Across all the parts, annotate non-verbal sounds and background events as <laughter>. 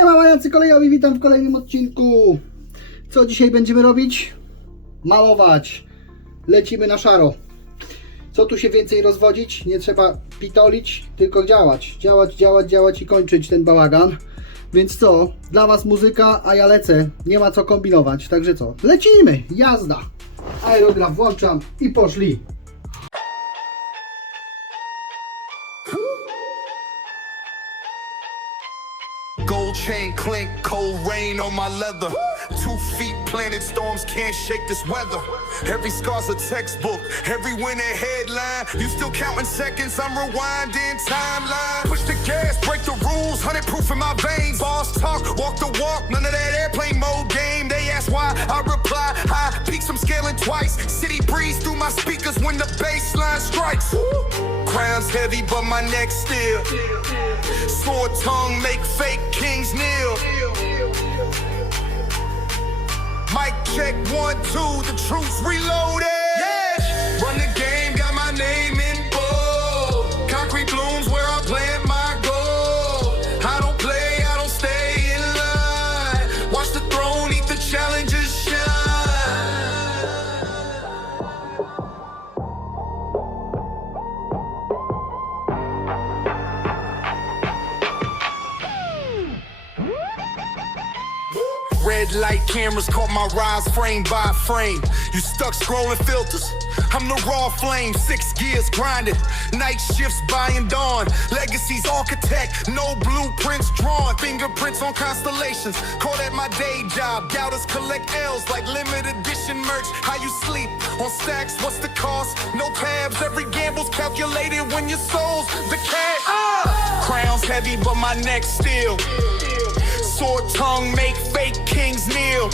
Jacy Kolejowi, witam w kolejnym odcinku. Co dzisiaj będziemy robić? Malować. Lecimy na szaro. Co tu się więcej rozwodzić? Nie trzeba pitolić, tylko działać. Działać, działać, działać i kończyć ten bałagan. Więc co? Dla Was muzyka, a ja lecę. Nie ma co kombinować. Także co? Lecimy! Jazda! Aerograf włączam i poszli. Rain on my leather. Two feet planted, storms can't shake this weather. Every scar's a textbook, every winning headline. You still counting seconds, I'm rewinding timeline. Push the gas, break the rules, hundred proof in my veins. Boss talk, walk the walk, none of that airplane mode game. They ask why, I reply high. Peaks I'm scaling twice. City breeze through my speakers when the bass line strikes. Crown's heavy, but my neck still. Sword tongue make fake kings kneel. Mic check one, two, the truth's reloaded. Yeah. Run the game, Red light cameras caught my rise frame by frame. You stuck scrolling filters. I'm the raw flame, six gears grinding. Night shifts by and dawn. Legacy's architect, no blueprints drawn. Fingerprints on constellations. Call that my day job. Doubters collect L's like limited edition merch. How you sleep on stacks? What's the cost? No tabs. Every gamble's calculated when your soul's the cash. Ah! Crown's heavy, but my neck still. Sword tongue make fake kings kneel.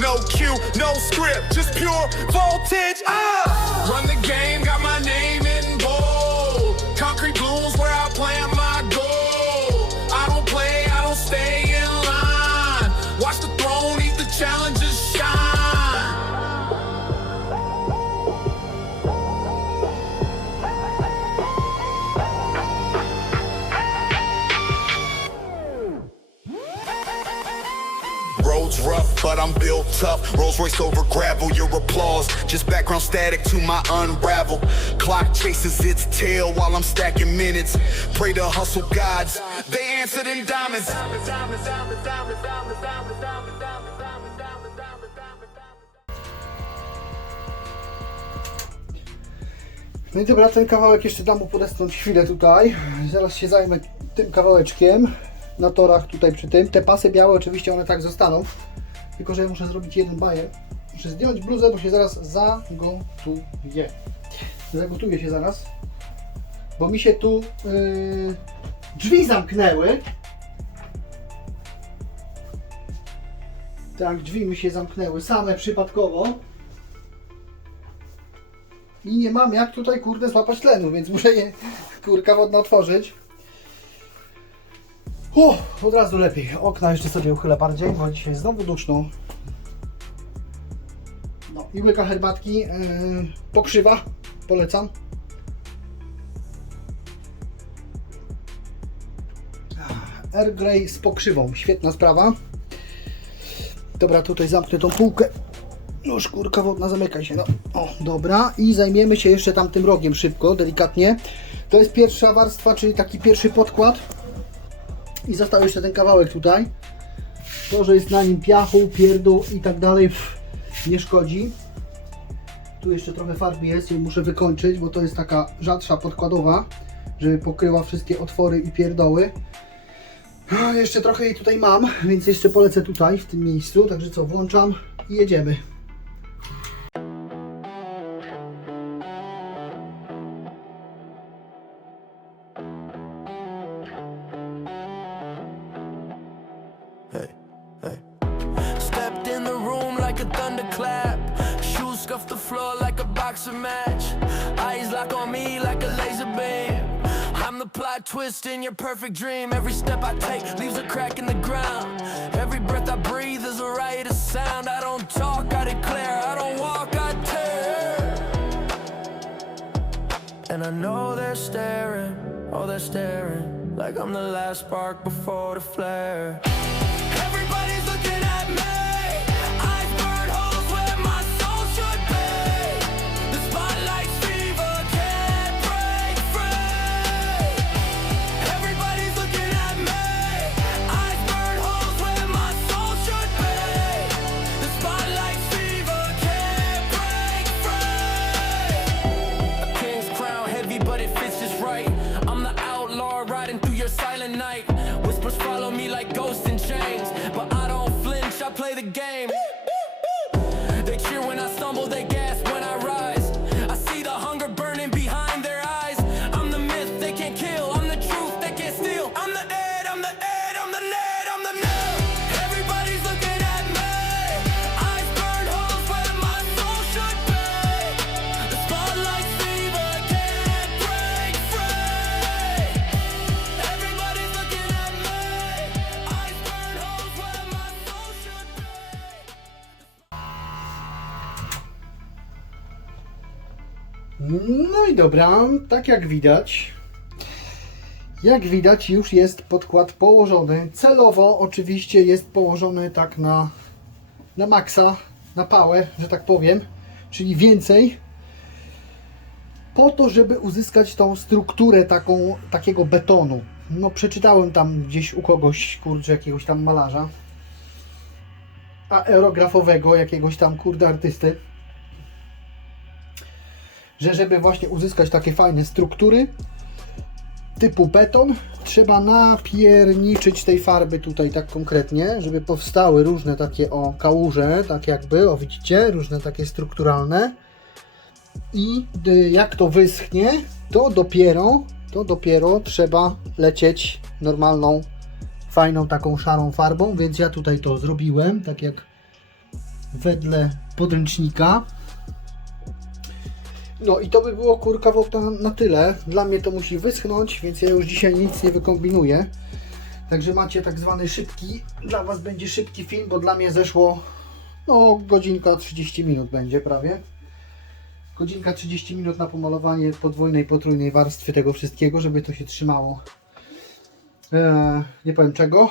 No cue, no script, just pure voltage. Ah! Run the game, but I'm built tough. Rolls Royce over gravel, your applause. Just background static to my unravel. Clock chases its tail while I'm stacking minutes. Pray to hustle gods, they answered in diamonds. No i dobra, ten kawałek jeszcze dam mu podesnąć chwilę tutaj. Zaraz się zajmę tym kawałeczkiem na torach tutaj przy tym. Te pasy białe oczywiście one tak zostaną. Tylko, że ja muszę zrobić jeden bajer. Muszę zdjąć bluzę, bo się zaraz zagotuje. Zagotuje się zaraz. Bo mi się tu yy, drzwi zamknęły. Tak, drzwi mi się zamknęły same przypadkowo. I nie mam jak tutaj kurde złapać tlenu, więc muszę je kurka wodna otworzyć. Uff, od razu lepiej. Okna jeszcze sobie uchylę bardziej, bo dzisiaj znowu duszno. No i łyka herbatki. Yy, pokrzywa. Polecam. Air Grey z pokrzywą. Świetna sprawa. Dobra, tutaj zamknę tą półkę. No szkórka wodna, zamykaj się. No, o, dobra. I zajmiemy się jeszcze tamtym rogiem szybko, delikatnie. To jest pierwsza warstwa, czyli taki pierwszy podkład. I został jeszcze ten kawałek tutaj. To, że jest na nim piachu, pierdół i tak dalej, pff, nie szkodzi. Tu jeszcze trochę farby jest, ją muszę wykończyć, bo to jest taka rzadsza podkładowa, żeby pokryła wszystkie otwory i pierdoły. Jeszcze trochę jej tutaj mam, więc jeszcze polecę tutaj, w tym miejscu. Także co, włączam i jedziemy. Like a boxing match. Eyes lock on me like a laser beam. I'm the plot twist in your perfect dream. Every step I take leaves a crack in the ground. Every breath I breathe is a riot of sound. I don't talk, I declare. I don't walk, I tear. And I know they're staring, oh, they're staring. like I'm the last spark before the flare. They cheer when I stumble, they gasp dobra, tak jak widać, jak widać już jest podkład położony. Celowo oczywiście jest położony tak na, na maksa, na pałę, że tak powiem, czyli więcej, po to, żeby uzyskać tą strukturę taką, takiego betonu. No przeczytałem tam gdzieś u kogoś, kurczę, jakiegoś tam malarza, aerografowego, jakiegoś tam kurde artysty, że żeby właśnie uzyskać takie fajne struktury typu beton, trzeba napierniczyć tej farby tutaj tak konkretnie, żeby powstały różne takie o kałuże, tak jakby, o widzicie, różne takie strukturalne i y, jak to wyschnie, to dopiero, to dopiero trzeba lecieć normalną, fajną taką szarą farbą, więc ja tutaj to zrobiłem, tak jak wedle podręcznika. No i to by było kurka wodna na tyle. Dla mnie to musi wyschnąć, więc ja już dzisiaj nic nie wykombinuję. Także macie tak zwany szybki, dla Was będzie szybki film, bo dla mnie zeszło no godzinka 30 minut będzie prawie. Godzinka 30 minut na pomalowanie podwójnej, potrójnej warstwy tego wszystkiego, żeby to się trzymało. Eee, nie powiem czego,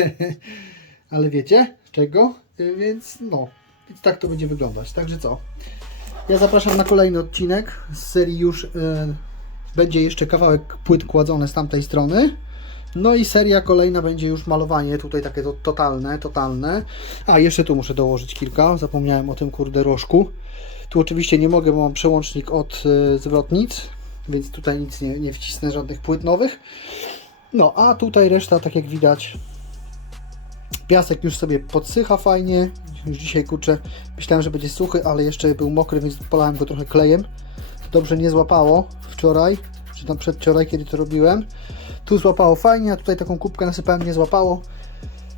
<laughs> ale wiecie czego, Eee, więc no, więc tak to będzie wyglądać. Także co? Ja zapraszam na kolejny odcinek z serii już y, będzie jeszcze kawałek płyt kładzony z tamtej strony. No i seria kolejna będzie już malowanie, tutaj takie to, totalne, totalne. A, jeszcze tu muszę dołożyć kilka, zapomniałem o tym kurde rożku. Tu oczywiście nie mogę, bo mam przełącznik od y, zwrotnic, więc tutaj nic nie, nie wcisnę, żadnych płyt nowych. No, a tutaj reszta, tak jak widać, Piasek już sobie podsycha fajnie. Już dzisiaj kurczę, myślałem, że będzie suchy, ale jeszcze był mokry, więc polałem go trochę klejem. Dobrze nie złapało wczoraj, czy tam przedwczoraj, kiedy to robiłem. Tu złapało fajnie, a tutaj taką kubkę nasypałem, nie złapało.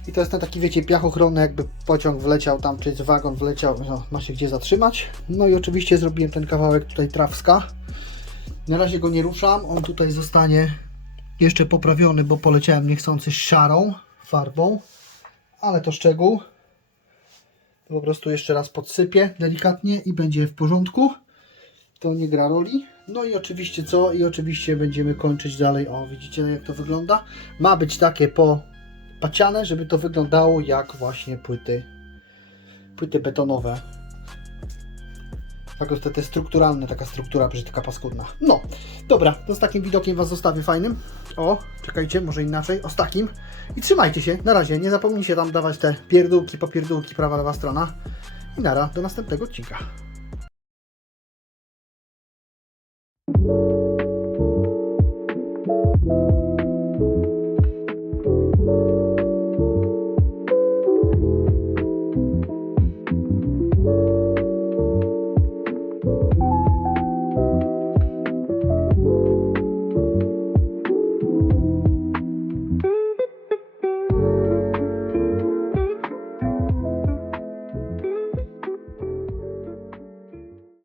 I to jest ten taki, wiecie, piach ochronny, jakby pociąg wleciał tam, czy wagon wleciał, no, ma się gdzie zatrzymać. No i oczywiście zrobiłem ten kawałek tutaj trawska. Na razie go nie ruszam, on tutaj zostanie jeszcze poprawiony, bo poleciałem niechcący szarą farbą ale to szczegół. Po prostu jeszcze raz podsypię delikatnie i będzie w porządku. To nie gra roli. No i oczywiście co? I oczywiście będziemy kończyć dalej. O, widzicie jak to wygląda? Ma być takie popaciane, żeby to wyglądało jak właśnie płyty płyty betonowe. Te, te strukturalne, taka struktura brzydka, paskudna. No, dobra, to z takim widokiem Was zostawię fajnym. O, czekajcie, może inaczej, o z takim. I trzymajcie się, na razie, nie zapomnijcie tam dawać te pierdółki, popierdółki, prawa, lewa strona. I nara, do następnego odcinka.